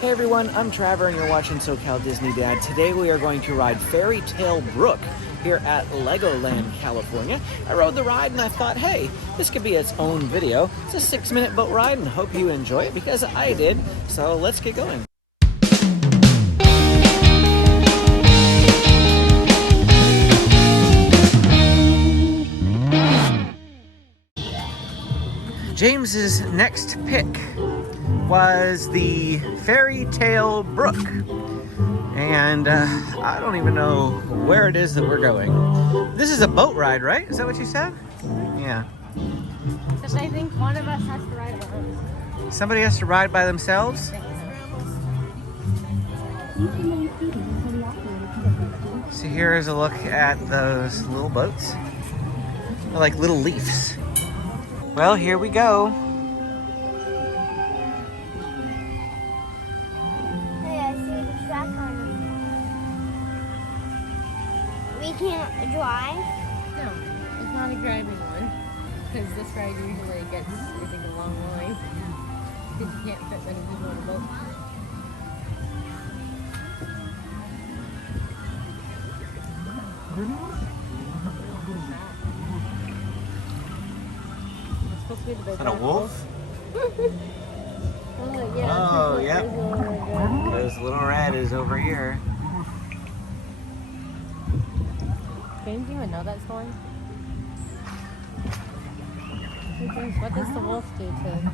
Hey everyone, I'm Trevor and you're watching SoCal Disney Dad. Today we are going to ride Tale Brook here at LEGOLAND California. I rode the ride and I thought, hey, this could be its own video. It's a 6-minute boat ride and hope you enjoy it because I did. So let's get going. James's next pick was the Tale Brook. And I don't even know where it is that we're going. This is a boat ride, right? Is that what you said? Yeah. Because I think one of us has to ride alone. Somebody has to ride by themselves? So here is a look at those little boats. They're like little leaves. Well, here we go. We can't drive? No, it's not a driving one. Because this ride usually gets, I think, a long line. Because you can't fit many people on a boat. It's supposed to be the big Is that a wolf? Oh, yeah. Oh, yep. This little red is over here. James, you even know that story? Hey, James, what does the wolf do to...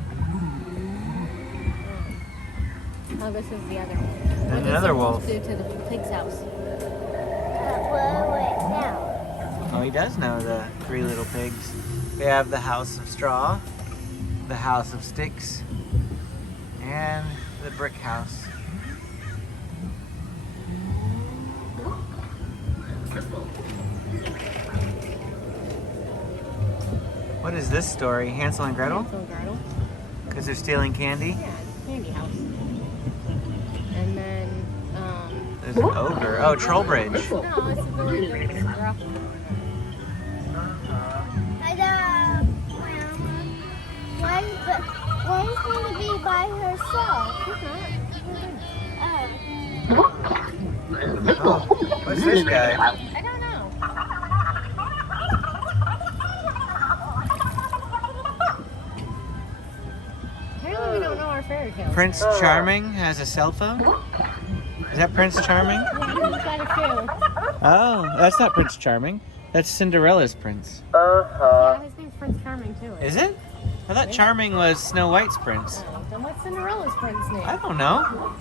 Oh, this is the other one. What does Another the wolf. do to the pig's house? Now. Oh, he does know the 3 little pigs. We have the house of straw, the house of sticks, and the brick house. What is this story? Hansel and Gretel? Hansel and Gretel. Because they're stealing candy? Yeah, candy house. And then, There's an ogre. Oh, Troll Bridge. no, it's a village of rock. One's going to be by herself. Oh, what's this guy? I don't know. Apparently we don't know our fairy tales. Prince Charming has a cell phone? Is that Prince Charming? Yeah, he's got a shoe. Oh, that's not Prince Charming. That's Cinderella's prince. Yeah, his name's Prince Charming too. Is it? I thought Charming was Snow White's prince. Oh, then what's Cinderella's prince name? I don't know.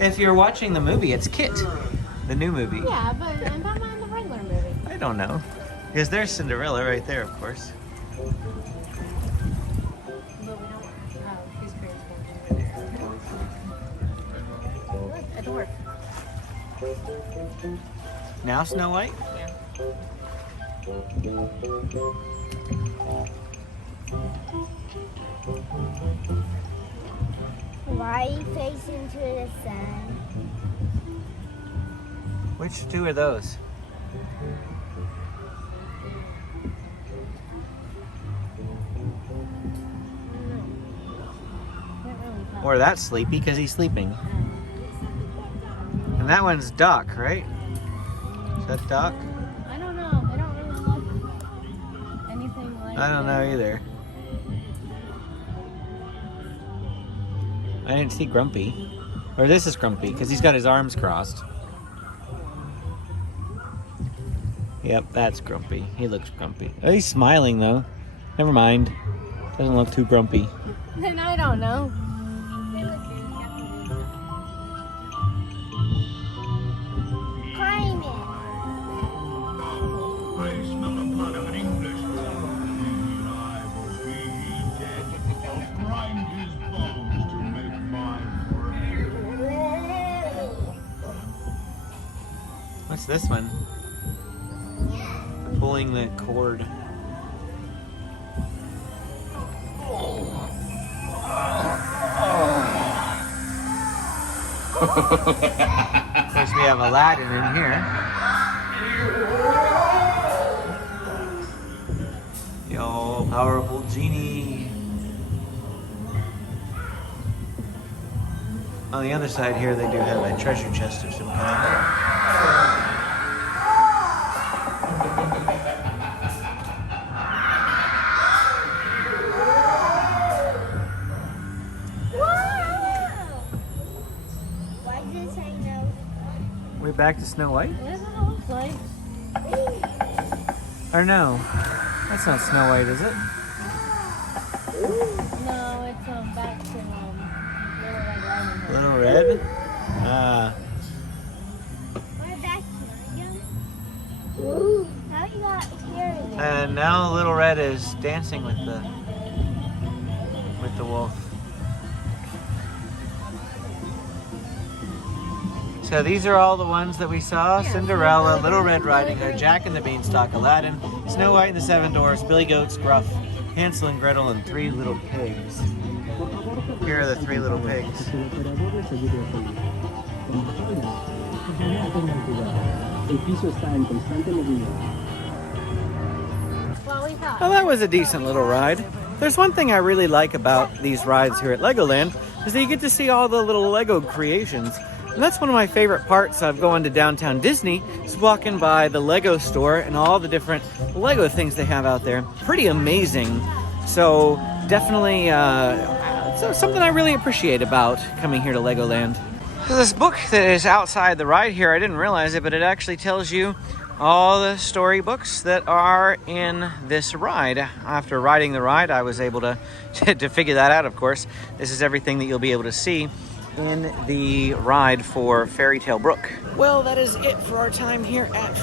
If you're watching the movie, it's Kit. The new movie. Yeah, but I'm talking about the regular movie. I don't know. Because there's Cinderella right there, of course. But we don't. His parents won't. Look, a dwarf. Now Snow White? Yeah. Why are you facing to the sun? Which 2 are those? Or that's Sleepy because he's sleeping. And that one's Doc, right? Is that Doc? I don't know. I don't really look anything like I don't know either. I didn't see Grumpy. Or this is Grumpy because he's got his arms crossed. Yep, that's Grumpy. He looks grumpy. Oh, he's smiling though. Never mind. Doesn't look too grumpy. Then I don't know. Climbing. What's this one? Pulling the cord. Of course, we have Aladdin in here. The all-powerful genie. On the other side here, they do have a treasure chest of some kind. Why did it say no? We're back to Snow White? That's what it looks like. Or no? That's not Snow White, is it? No, it's back to Little Little Red Riding Hood. Red? Ah. We're back to Ooh. How you got here again? And now Little Red is dancing with the wolf. So these are all the ones that we saw: Cinderella, Little Red Riding Hood, Jack and the Beanstalk, Aladdin, Snow White and the Seven Dwarfs, Billy Goat, Gruff, Hansel and Gretel, and 3 Little Pigs. Here are the 3 little pigs. Well, that was a decent little ride. There's one thing I really like about these rides here at Legoland is that you get to see all the little Lego creations. And that's one of my favorite parts of going to downtown Disney, is walking by the Lego store and all the different Lego things they have out there. Pretty amazing. So definitely something I really appreciate about coming here to Legoland. This book that is outside the ride here, I didn't realize it, but it actually tells you all the storybooks that are in this ride. After riding the ride, I was able to figure that out, of course. This is everything that you'll be able to see in the ride for Tale Brook. Well, that is it for our time here at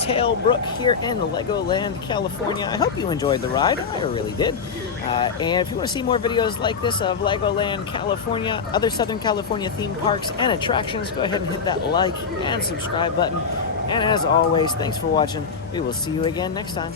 Tale Brook here in Legoland, California. I hope you enjoyed the ride. I really did. And if you want to see more videos like this of Legoland, California, other Southern California theme parks and attractions, go ahead and hit that like and subscribe button. And as always, thanks for watching. We will see you again next time.